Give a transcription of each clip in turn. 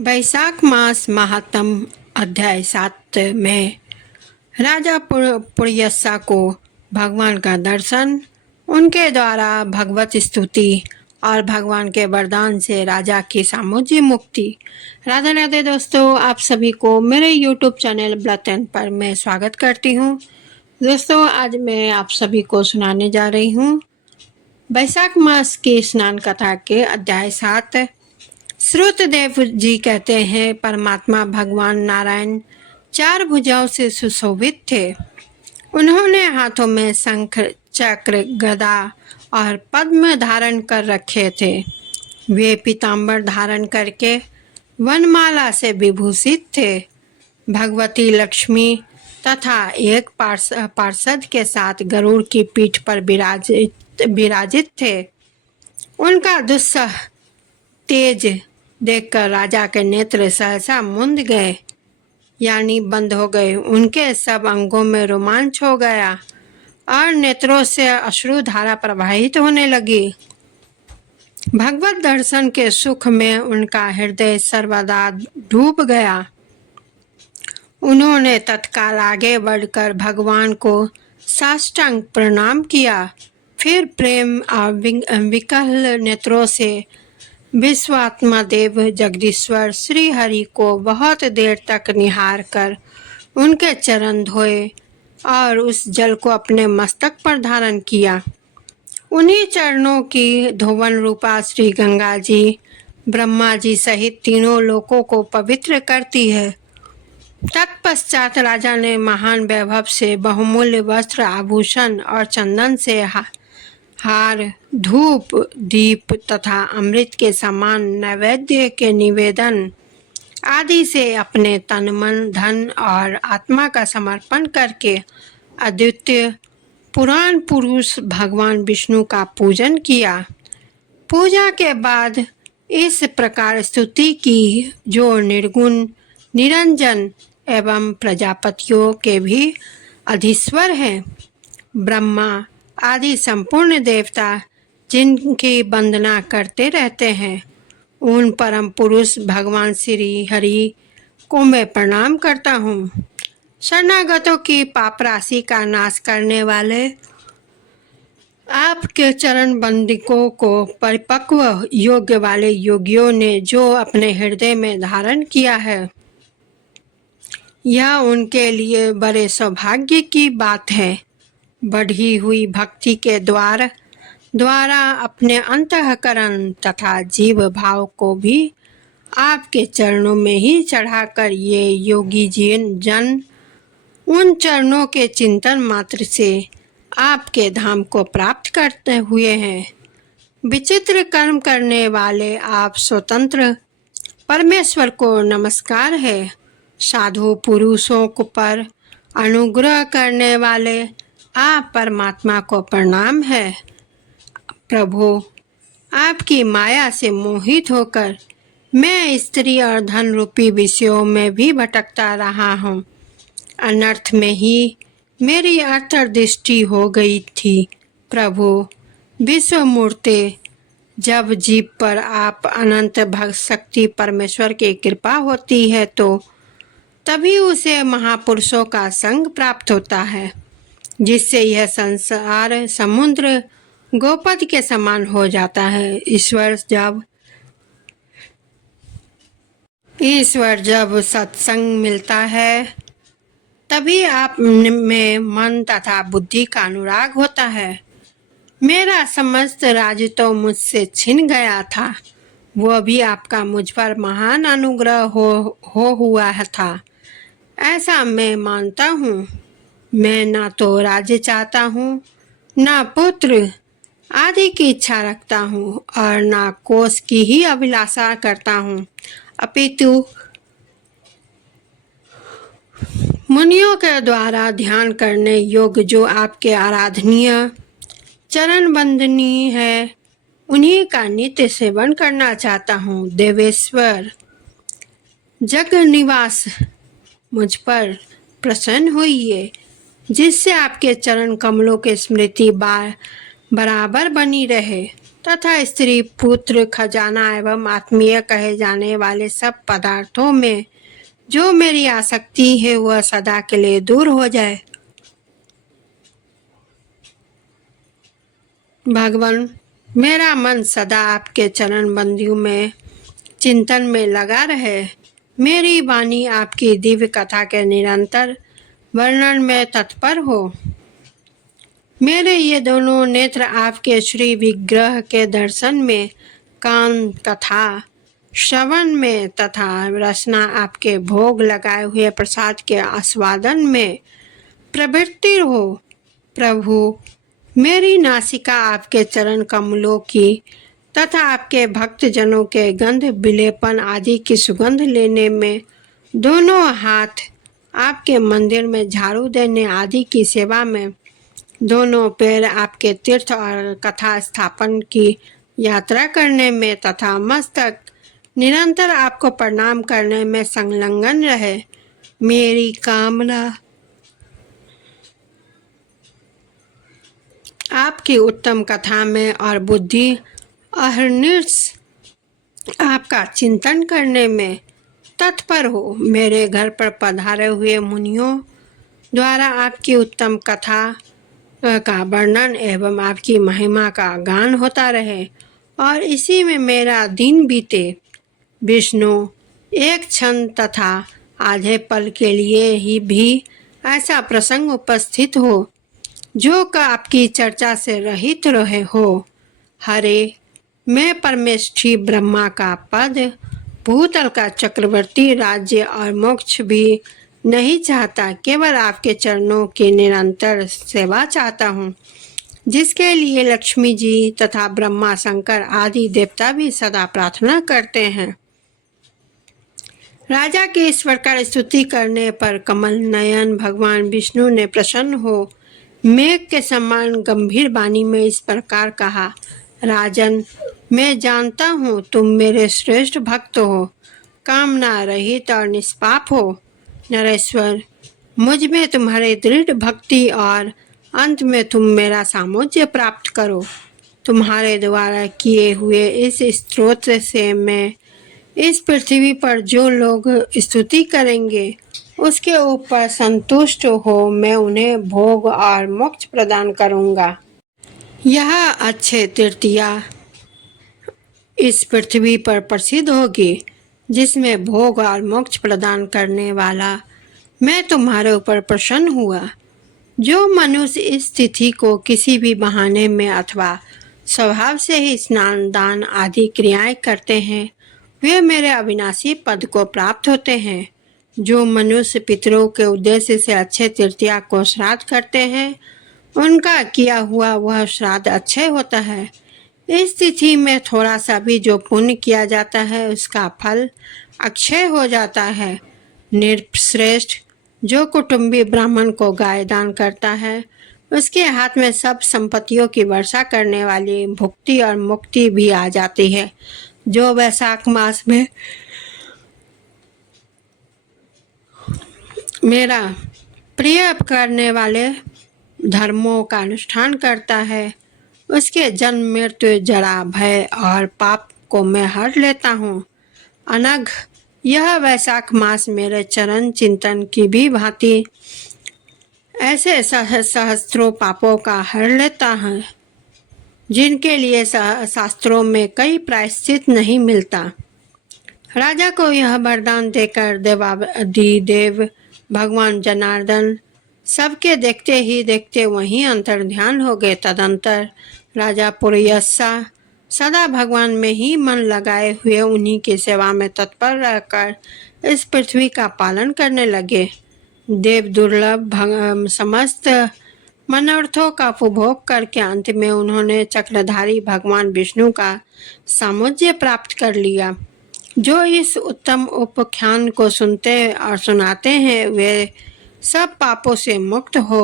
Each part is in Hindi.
वैशाख मास महात्म अध्याय 7 में राजा पुरयस्सा को भगवान का दर्शन, उनके द्वारा भगवत स्तुति और भगवान के वरदान से राजा की सामूहिक मुक्ति। राधे राधे दोस्तों, आप सभी को मेरे YouTube चैनल ब्लतन पर मैं स्वागत करती हूँ। दोस्तों, आज मैं आप सभी को सुनाने जा रही हूँ वैशाख मास की स्नान कथा के अध्याय 7। श्रुतदेव जी कहते हैं, परमात्मा भगवान नारायण 4 भुजाओं से सुशोभित थे। उन्होंने हाथों में शंख, चक्र, गदा और पद्म धारण कर रखे थे। वे पीताम्बर धारण करके वनमाला से विभूषित थे। भगवती लक्ष्मी तथा एक पार्षद के साथ गरुड़ की पीठ पर विराजित थे। उनका दुस्सह तेज देखकर राजा के नेत्र सहसा मुंद गए, यानी बंद हो गए। उनके सब अंगों में रोमांच हो गया और नेत्रों से अश्रु धारा प्रवाहित होने लगी। भगवत दर्शन के सुख में उनका हृदय सर्वदा डूब गया। उन्होंने तत्काल आगे बढ़कर भगवान को साष्टांग प्रणाम किया। फिर प्रेम और विकल नेत्रों से विश्वात्मा देव जगदीश्वर श्री हरि को बहुत देर तक निहार कर उनके चरण धोए और उस जल को अपने मस्तक पर धारण किया। उन्हीं चरणों की धोवन रूपा श्री गंगा जी ब्रह्मा जी सहित तीनों लोकों को पवित्र करती है। तत्पश्चात राजा ने महान वैभव से बहुमूल्य वस्त्र, आभूषण और चंदन से हार, धूप, दीप तथा अमृत के समान नैवेद्य के निवेदन आदि से अपने तन, मन, धन और आत्मा का समर्पण करके अद्वितीय पुराण पुरुष भगवान विष्णु का पूजन किया। पूजा के बाद इस प्रकार स्तुति की, जो निर्गुण, निरंजन एवं प्रजापतियों के भी अधीश्वर हैं। ब्रह्मा आदि संपूर्ण देवता जिनकी वंदना करते रहते हैं, उन परम पुरुष भगवान श्री हरि को मैं प्रणाम करता हूँ। शरणागतों की पाप राशि का नाश करने वाले आपके चरण बंदिकों को परिपक्व योग्य वाले योगियों ने जो अपने हृदय में धारण किया है, यह उनके लिए बड़े सौभाग्य की बात है। बढ़ी हुई भक्ति के द्वारा अपने अंतःकरण तथा जीव भाव को भी आपके चरणों में ही चढ़ाकर ये योगी जन उन चरणों के चिंतन मात्र से आपके धाम को प्राप्त करते हुए हैं। विचित्र कर्म करने वाले आप स्वतंत्र परमेश्वर को नमस्कार है। साधु पुरुषों पर अनुग्रह करने वाले आप परमात्मा को प्रणाम है। प्रभु, आपकी माया से मोहित होकर मैं स्त्री और धन रूपी विषयों में भी भटकता रहा हूँ। अनर्थ में ही मेरी अंतर्दृष्टि हो गई थी। प्रभु विश्वमूर्ते, जब जीव पर आप अनंत भक्त शक्ति परमेश्वर की कृपा होती है तो तभी उसे महापुरुषों का संग प्राप्त होता है, जिससे यह संसार समुद्र गोपद के समान हो जाता है। ईश्वर जब सत्संग मिलता है तभी आप में मन तथा बुद्धि का अनुराग होता है। मेरा समस्त राज तो मुझसे छिन गया था, वो भी आपका मुझ पर महान अनुग्रह हो हुआ था, ऐसा मैं मानता हूँ। मैं ना तो राज्य चाहता हूँ, ना पुत्र आदि की इच्छा रखता हूँ और ना कोष की ही अभिलाषा करता हूँ, अपितु मुनियों के द्वारा ध्यान करने योग्य जो आपके आराधनीय चरण वंदनीय है, उन्हीं का नित्य सेवन करना चाहता हूँ। देवेश्वर जग निवास, मुझ पर प्रसन्न होइए, जिससे आपके चरण कमलों के स्मृति बराबर बनी रहे। तथा स्त्री, पुत्र, खजाना एवं आत्मीय कहे जाने वाले सब पदार्थों में जो मेरी आसक्ति है वह सदा के लिए दूर हो जाए। भगवान, मेरा मन सदा आपके चरण बंदियों में चिंतन में लगा रहे। मेरी वाणी आपकी दिव्य कथा के निरंतर वर्णन में तत्पर हो। मेरे ये दोनों नेत्र आपके श्री विग्रह के दर्शन में, कान कथा श्रवण में तथा रसना आपके भोग लगाए हुए प्रसाद के आस्वादन में प्रवृत्ति हो। प्रभु, मेरी नासिका आपके चरण कमलों की तथा आपके भक्त जनों के गंध विलेपन आदि की सुगंध लेने में, दोनों हाथ आपके मंदिर में झाड़ू देने आदि की सेवा में, दोनों पैर आपके तीर्थ और कथा स्थापन की यात्रा करने में तथा मस्तक निरंतर आपको प्रणाम करने में संलग्न रहे। मेरी कामना आपकी उत्तम कथा में और बुद्धि अहर्निश आपका चिंतन करने में तत्पर हो। मेरे घर पर पधारे हुए मुनियों द्वारा आपकी उत्तम कथा का वर्णन एवं आपकी महिमा का गान होता रहे और इसी में मेरा दिन बीते। विष्णु, एक क्षण तथा आधे पल के लिए ही भी ऐसा प्रसंग उपस्थित हो जो का आपकी चर्चा से रहित रहे हो। हरे, मैं परमेष्ठी ब्रह्मा का पद, भूतल का चक्रवर्ती राज्य और मोक्ष भी नहीं चाहता, केवल आपके चरणों की निरंतर सेवा चाहता हूँ, जिसके लिए लक्ष्मी जी तथा ब्रह्मा, शंकर आदि देवता भी सदा प्रार्थना करते हैं। राजा के इस प्रकार स्तुति करने पर कमल नयन भगवान विष्णु ने प्रसन्न हो मेघ के समान गंभीर वाणी में इस प्रकार कहा, राजन, मैं जानता हूँ तुम मेरे श्रेष्ठ भक्त हो, कामना रहित और निष्पाप हो। नरेश्वर, मुझ में तुम्हारे दृढ़ भक्ति और अंत में तुम मेरा सामोज्य प्राप्त करो। तुम्हारे द्वारा किए हुए इस स्तोत्र से मैं इस पृथ्वी पर जो लोग स्तुति करेंगे उसके ऊपर संतुष्ट हो मैं उन्हें भोग और मोक्ष प्रदान करूंगा। यह अच्छे तृतीया इस पृथ्वी पर प्रसिद्ध होगी, जिसमें भोग और मोक्ष प्रदान करने वाला मैं तुम्हारे ऊपर प्रसन्न हुआ। जो मनुष्य इस तिथि को किसी भी बहाने में अथवा स्वभाव से ही स्नान, दान आदि क्रियाएं करते हैं, वे मेरे अविनाशी पद को प्राप्त होते हैं। जो मनुष्य पितरों के उद्देश्य से अच्छे तृतीया को श्राद्ध करते हैं, उनका किया हुआ वह श्राद्ध अच्छे होता है। इस तिथि में थोड़ा सा भी जो पुण्य किया जाता है उसका फल अक्षय हो जाता है। निर्श्रेष्ठ, जो कुटुंबी ब्राह्मण को गाय दान करता है, उसके हाथ में सब संपत्तियों की वर्षा करने वाली भुक्ति और मुक्ति भी आ जाती है। जो वैशाख मास में मेरा प्रिय करने वाले धर्मों का अनुष्ठान करता है, उसके जन्म, मृत्यु, जरा, भय और पाप को मैं हर लेता हूँ। अनघ, यह वैशाख मास मेरे चरण चिंतन की भी भांति ऐसे सहस्त्रों पापों का हर लेता है, जिनके लिए शास्त्रों में कई प्रायश्चित नहीं मिलता। राजा को यह वरदान देकर देवादिदेव भगवान जनार्दन सबके देखते ही देखते वहीं अंतर्ध्यान हो गए। तदंतर राजा पुरयस्सा सदा भगवान में ही मन लगाए हुए उन्हीं की सेवा में तत्पर रहकर इस पृथ्वी का पालन करने लगे। देव दुर्लभ समस्त मनोर्थों का उपभोग करके अंत में उन्होंने चक्रधारी भगवान विष्णु का सामोज्य प्राप्त कर लिया। जो इस उत्तम उपाख्यान को सुनते और सुनाते हैं वे सब पापों से मुक्त हो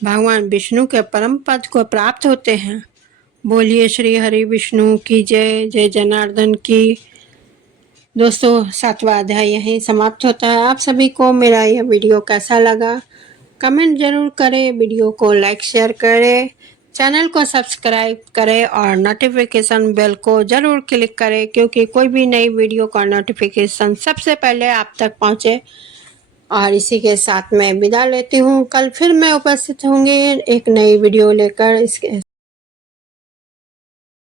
भगवान विष्णु के परम पद को प्राप्त होते हैं। बोलिए श्री हरि विष्णु की जय। जय जनार्दन की। दोस्तों, 7वां अध्याय यहीं समाप्त होता है। आप सभी को मेरा यह वीडियो कैसा लगा कमेंट जरूर करें। वीडियो को लाइक शेयर करें। चैनल को सब्सक्राइब करें और नोटिफिकेशन बेल को ज़रूर क्लिक करें, क्योंकि कोई भी नई वीडियो का नोटिफिकेशन सबसे पहले आप तक पहुंचे। और इसी के साथ मैं विदा लेती हूं। कल फिर मैं उपस्थित होंगे एक नई वीडियो लेकर। इसके